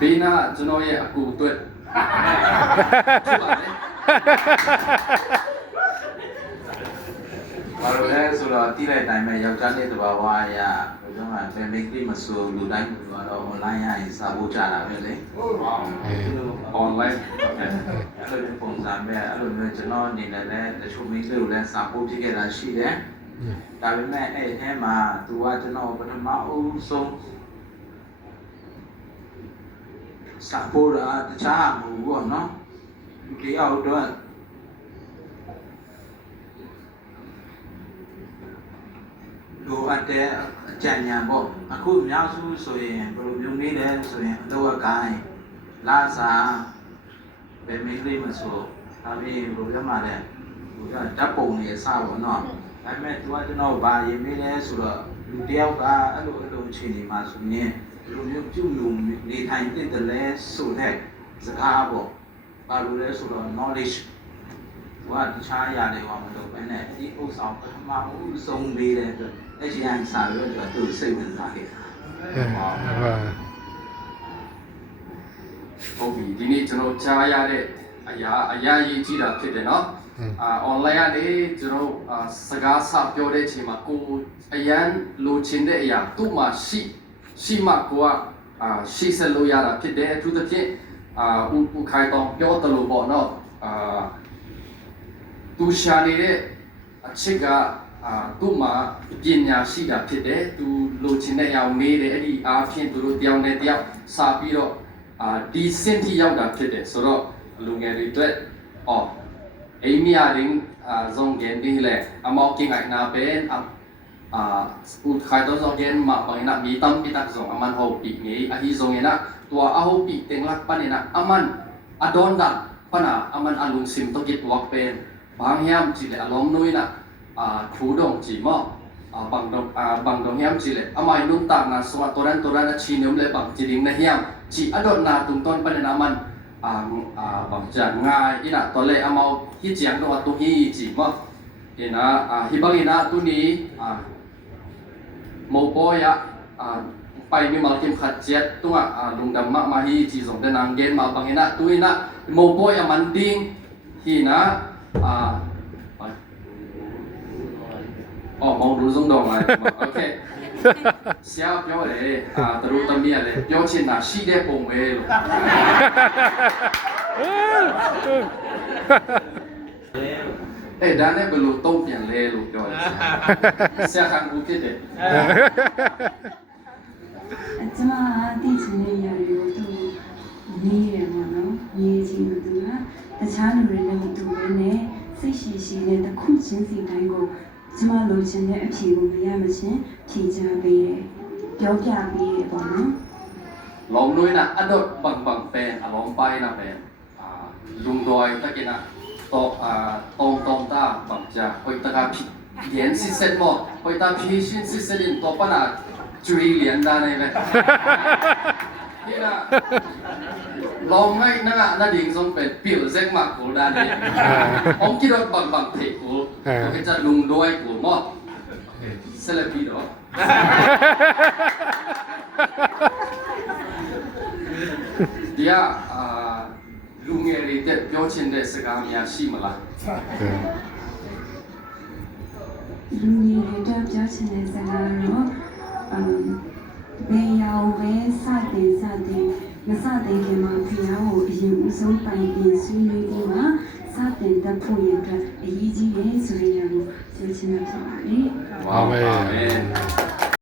ဘေးနာကျွန်တော်ရဲ့အကူအတွက်ဘာလို့လဲဆိုတော့တိလိုက်တိုင်းမဲ့ယောက်ျားလေးတစ်ပါးဝါရဘယ်တော့မှဘယ်မိတ်ကလေးမဆိုလူတိုင်းကတော့ online ရရင်စာဖို့ကြတာပဲလေ online အဲ့လိုပုံစံပဲအဲ့လိုမျိုးကျွန်တော်အနေနဲ့လည်းတချို့မိတ်ကလေးကိုလည်းစာဖို့ဖြစ်ခဲ့တာရှိတယ်ဒါပေမဲ့အဲ့အဲမှာသူကကျွန်တော်ပထမအဦးဆုံးစာဖို့တာတခြားမဟုတ်ဘူးနော်လူတယောက်တော့လိုအပ်တဲ့အကြံဉာဏ်ပေါ့အခုအများစုဆိုရင်ဘယ်လိုမျိုးနေလဲဆိုရင်အတော့အကိုင်းလာစာဘယ်မိတ်လေးမဆိုဒါပေမဲ့ဘယ်လိုမှလည်းဟိုကဓာတ်ပုံတွေအစပေါ့နော်ဒါပေမဲ့သူကကျွန်တော်ဗာရင်မေးလဲဆိုတော့လူတယောက်ကအဲ့လိုအခြေအနေမှာဆိုရင်ဒီလိုမျိုးပြုလို့နေထိုင်တဲ့လဲဆိုတဲ့စကားပေါ့ဘာလို့လဲဆိုတော့ knowledge ว่าတခြားအရာတွေကမလုပ်ဘဲနဲ့ဒီဥစ္စာပထမဦးဆုံးပေးတဲ့အတွက်အဲ့ဒီအရင်စာရွက်တွေကသူ့စိတ်ဝင်စားခဲ့တာဟုတ်ပြီဒီနေ့ကျွန်တော်ကြားရတဲ့အရာရေးကြည့်တာဖြစ်တယ်နော်online ကနေကျွန်တော်စကားစပြောတဲ့အချိန်မှာကိုအရန်လိုချင်တဲ့အရာသူ့မှာရှိမှကိုကရှိစလို့ရတာဖြစ်တယ်အထူးသဖြင့်ဦးခိုင်တော်ပြောတယ်လို့ပေါ့နော်သူရှာနေတဲ့အချက်ကသူ့မှာပညာရှိတာဖြစ်တယ်သူလိုချင်တဲ့အရာမေးတယ်အဲ့ဒီအားဖြင့်သူတို့တယောက်နဲ့တယောက်စာပြီးတော့ဒီစင်တီရောက်တာဖြစ်တယ်ဆိုတော့လူငယ်တွေအတွက်အိမ်မရရင်ဇုံဂန်ဒီလေအမောက်ကင်းအိုင်နာပဲဦးခိုင်တော်ဇုံဂန်မှာပိုင်းနာမီတမ်ပိတက်ဇုံအမန်ဟောပိနေအဟီဇုံyana tua aho pi tenglak panina aman adonda pana aman alung sim to git wak pen bang hiam chi le alom noina thu dong chi mo bang dong hiam chi le amai nun ta na swa toran chi nem le bang chi ding na hiam chi adon na tung ton panina man bang jan ngai ina to le amau hi chiang do tu hi chi mo ina hi bang ina tu ni mo po yaไปมีมาเก็บขัดเจ็ดตัวลุงดำมาฮีจีส่งเดินนางเกณฑ์มาบางเงินตัวนี้นะโมโปยมันดิ้งฮีนะมองดูทรงดองอะไรโอเคเสียเปียวเลยตรุตมีอะไรเปียวเช่นน่ะชีได้ปงเวลด้านนี้เป็นลูกต้มเปลี่ยนเลยลูกจอยเสียขังกูคิดเด็ดကျမသိချင်တဲ့ຢာတွေကိုသူနေတယ်ပေါ့နော်နေချင်းလို့သူကတခြားလူတွေနဲ့မတူဘဲနဲ့စိတ်ရှိနဲ့တစ်ခုချင်းစီတိုင်းကိုကျမလိုချင်တဲ့အဖြေကိုမရမချင်းဖြေချပေးတယ်ပြောပြပေးတယ်ပေါ့နော်ลองนุ้ยนะอดดบังเป็นลองไปนะเป็นลุงดอยตะกี้นะตองตาบังจะคอยตะกาผิดเรียนสิเสร็จหมดคอยตาพีชินสิเสร็จตัวปนะจุยเรียนได้ไหมนี่นะลองให้น่าดิ่งส่งเป็นเปี่ยวเซ็กมากกูได้เลยผมคิดว่าบังเทกูก็จะลุงดอยกูหมดเซเลบีดอเดี๋ยวลุงเอริเตเปียวเช่นเดสกามีอาชีพมั้ยล่ะလူငယ်တွေတော့ပြောချင်တဲ့စကားတော့ဘယ်ရောက်ပဲစတင်မစတင်ခင်မှာဖျားကိုအရင်ဦးဆုံးပိုင်ပြင်ဆွေးနွေးပြီးမှစတင်တတ်ဖို့ရတဲ့အရေးကြီးတယ်ဆိုရင်လည်းပြောချင်တာဖြစ်ပါတယ်အာမင်